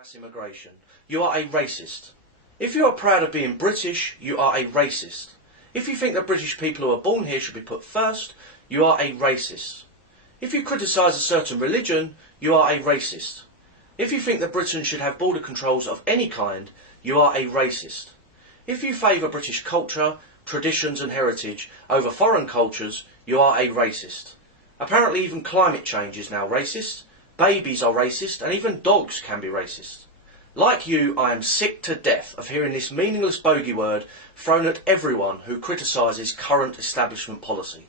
Mass immigration. You are a racist. If you are proud of being British, you are a racist. If you think that British people who are born here should be put first, you are a racist. If you criticise a certain religion, you are a racist. If you think that Britain should have border controls of any kind, you are a racist. If you favour British culture, traditions and heritage over foreign cultures, you are a racist. Apparently even climate change is now racist, babies are racist, and even dogs can be racist. Like you, I am sick to death of hearing this meaningless bogey word thrown at everyone who criticises current establishment policy.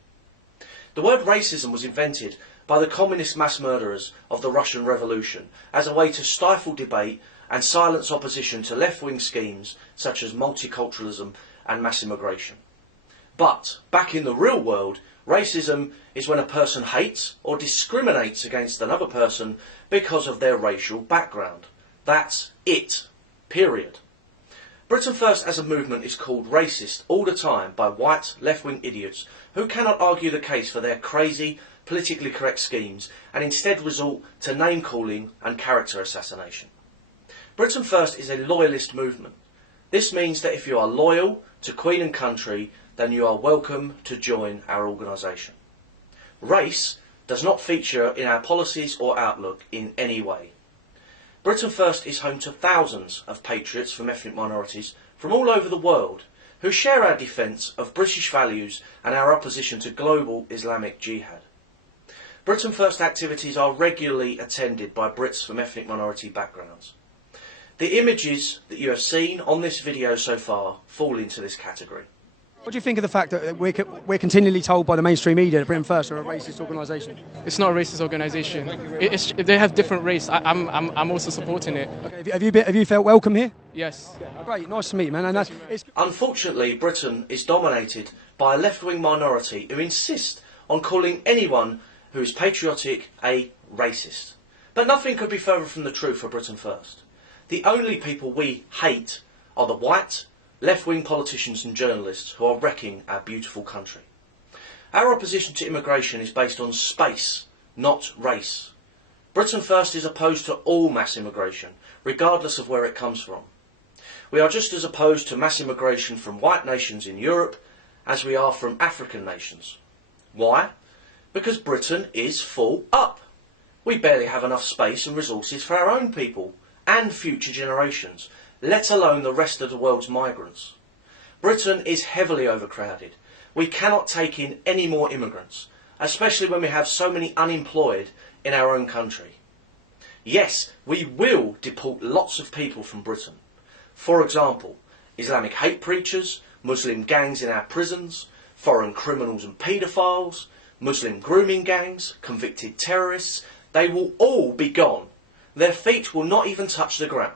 The word racism was invented by the communist mass murderers of the Russian Revolution as a way to stifle debate and silence opposition to left-wing schemes such as multiculturalism and mass immigration. But, back in the real world, racism is when a person hates or discriminates against another person because of their racial background. That's it. Period. Britain First as a movement is called racist all the time by white left-wing idiots who cannot argue the case for their crazy, politically correct schemes and instead resort to name-calling and character assassination. Britain First is a loyalist movement. This means that if you are loyal to Queen and country, then you are welcome to join our organisation. Race does not feature in our policies or outlook in any way. Britain First is home to thousands of patriots from ethnic minorities from all over the world who share our defence of British values and our opposition to global Islamic jihad. Britain First activities are regularly attended by Brits from ethnic minority backgrounds. The images that you have seen on this video so far fall into this category. What do you think of the fact that we're continually told by the mainstream media that Britain First are a racist organisation? It's not a racist organisation. They have different race. I'm also supporting it. Okay, have you felt welcome here? Yes. Great, nice to meet you, man. Unfortunately, Britain is dominated by a left-wing minority who insist on calling anyone who is patriotic a racist. But nothing could be further from the truth for Britain First. The only people we hate are the white, left-wing politicians and journalists who are wrecking our beautiful country. Our opposition to immigration is based on space, not race. Britain First is opposed to all mass immigration, regardless of where it comes from. We are just as opposed to mass immigration from white nations in Europe as we are from African nations. Why? Because Britain is full up. We barely have enough space and resources for our own people and future generations, let alone the rest of the world's migrants. Britain is heavily overcrowded. We cannot take in any more immigrants, especially when we have so many unemployed in our own country. Yes, we will deport lots of people from Britain. For example, Islamic hate preachers, Muslim gangs in our prisons, foreign criminals and paedophiles, Muslim grooming gangs, convicted terrorists, they will all be gone. Their feet will not even touch the ground.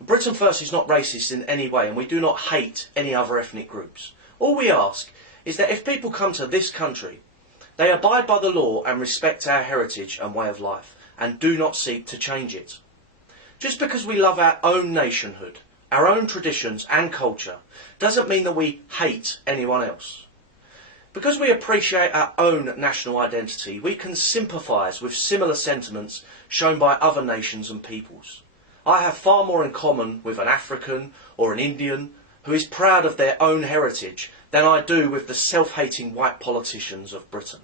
Britain First is not racist in any way, and we do not hate any other ethnic groups. All we ask is that if people come to this country, they abide by the law and respect our heritage and way of life, and do not seek to change it. Just because we love our own nationhood, our own traditions and culture, doesn't mean that we hate anyone else. Because we appreciate our own national identity, we can sympathise with similar sentiments shown by other nations and peoples. I have far more in common with an African or an Indian who is proud of their own heritage than I do with the self-hating white politicians of Britain.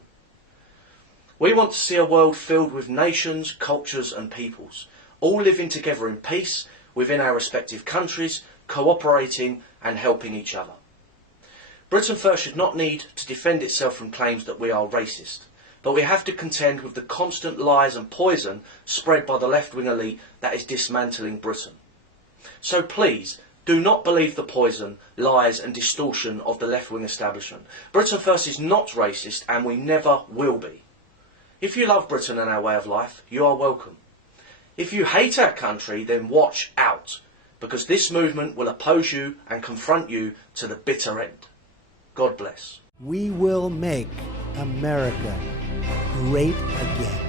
We want to see a world filled with nations, cultures and peoples, all living together in peace within our respective countries, cooperating and helping each other. Britain First should not need to defend itself from claims that we are racist, but we have to contend with the constant lies and poison spread by the left-wing elite that is dismantling Britain. So please, do not believe the poison, lies and distortion of the left-wing establishment. Britain First is not racist and we never will be. If you love Britain and our way of life, you are welcome. If you hate our country, then watch out, because this movement will oppose you and confront you to the bitter end. God bless. We will make America great again.